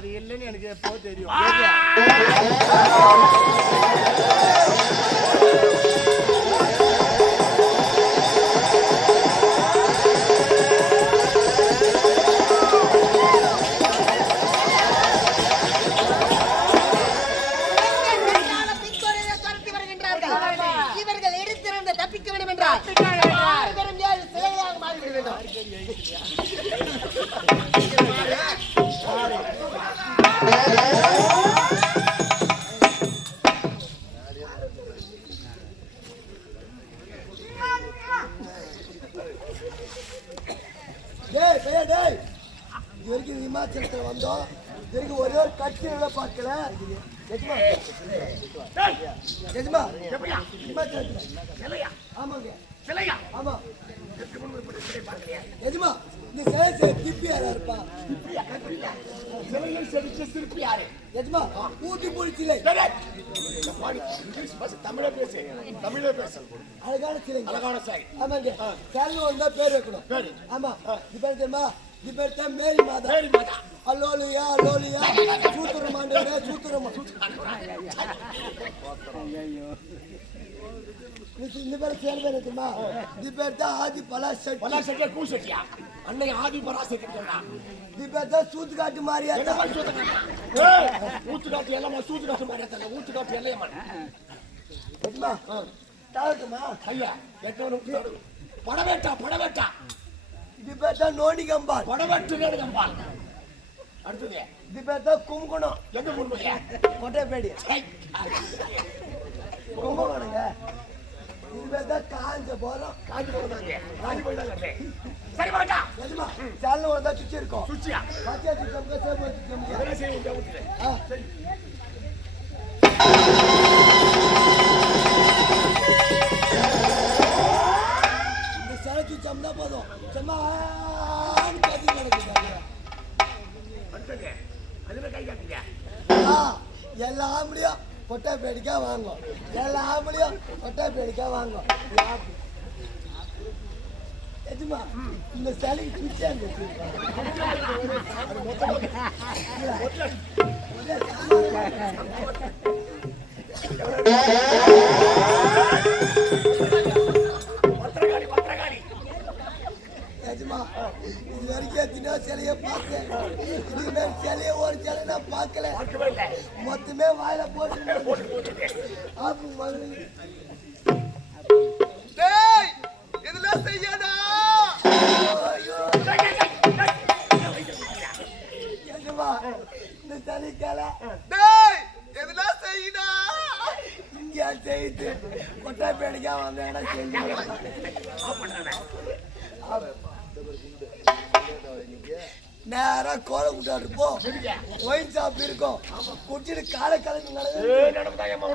அது இல்லைன்னு எனக்கு எப்போ தெரியும் தப்பிக்க வேண்டும் என்றால் பேரும் சிலைகளாக மாறிவிட வேண்டும் இது வரைக்கும் இமாச்சலத்தில் வந்தோம். இது வரைக்கும் ஒரே ஒரு கட்சியில பார்க்கல. எஜமா எஜமா இமாச்சலத்தில். ஆமாங்க. ஆமா. எஜமா இந்த சிலை செய்ய திப்பி யாரா இருப்பா? எஜமா ஊட்டி பூடி சிலை தமிழே பேசு தமிழே பேசு அழகான சிலை. அழகான சாய் ஆமாங்க சேனல் வந்தா பேர் வைக்கணும். ஆமா. இது பேர் தெரியுமா? இது பேர் தான் மேரி மாதா மேரி மாதா. அல்லோலியா அல்லோலியா சூத்திரம் ஆண்டவரே சூத்திரம் இந்த பேர் சேர் பேர் தெரியுமா இது பேர் தான் ஆதி பலா செட் பலா செட்டியா கூ செட்டியா அன்னை ஆதி பராசக்தி சொல்றான் இது பேர் தான் சூத்து காட்டு மாரியாத்தா ஊத்து காட்டு எல்லாம் சூத்து காட்டு மாதிரி தங்க ஊத்து காட்டு எட்டவனும் படவேட்டா படவேட்டா. இது பேர் தான் நோண்டி கம்பால். படவேட்டு வேணுங்கம்பால் அடுத்தது. இது பேர் தான் குங்குணம் எங்க முன்மையா கொட்டைப்பேடி கும்பகோணங்க இது பேர் தான் காஞ்ச போறோம். காஞ்சி போனாங்க காஞ்சி போயிட்டாங்க சரி எதுமா சேனல் சுற்றி இருக்கோம். சுச்சியா? பச்சை செய்ய முடியாது சுத்தம்னா போதும். சும்மா கத்தி நடக்குது ஆ எல்லா ஆம்பளையும் கொட்டை பேடிக்கா வாங்கும் எல்லா ஆம்பளையும் கொட்டை பேடிக்கா வாங்கும். எதுமா இந்த சிலைக்கு அங்கே பத்திரகாளி ஒரு சிலை நான் பார்க்கல. பார்க்கவே இல்லை மொத்தமே வாயில போட்டு போட்டு போட்டுட்டு. ஆப்பு மகனே. டேய் இதெல்லாம் செய்யடா இந்த சனிக்கால டேய் இதெல்லாம் செய்யடா. இங்கே செய்து கொட்டை பேடிக்கா வந்த இடம் செஞ்சு நேரா கோலை விட்டாரு போ. ஒயின் ஷாப் இருக்கும். குடிச்சிட்டு காலை கலந்து நடந்து ஏய் நடந்தாங்க அம்மா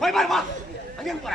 போய் பாருமா அங்கே போற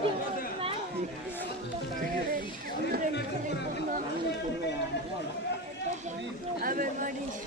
Aber mal nicht.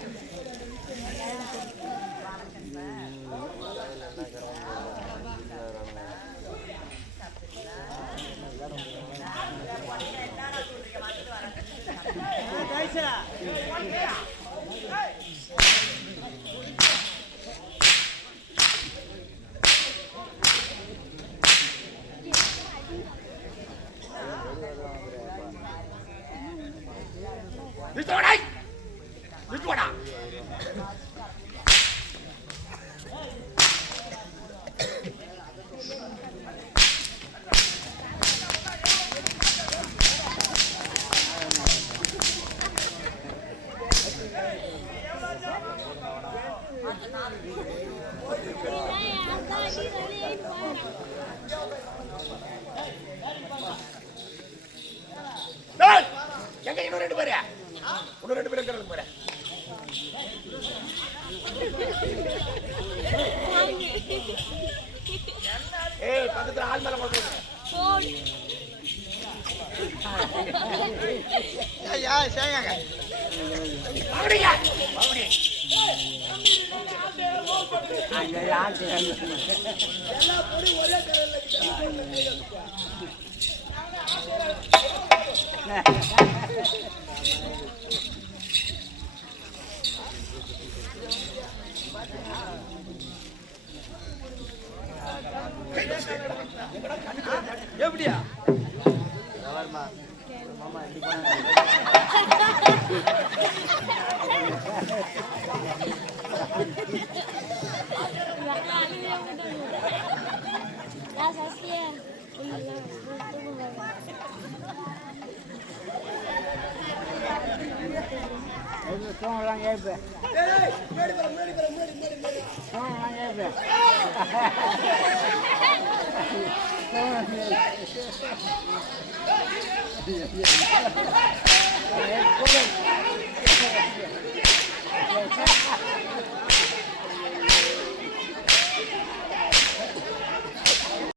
Yeah. தூங்கலாம் கேட்பேன் தூங்கலாம் கேட்பேன் தூங்கலாம் கேட்பேன்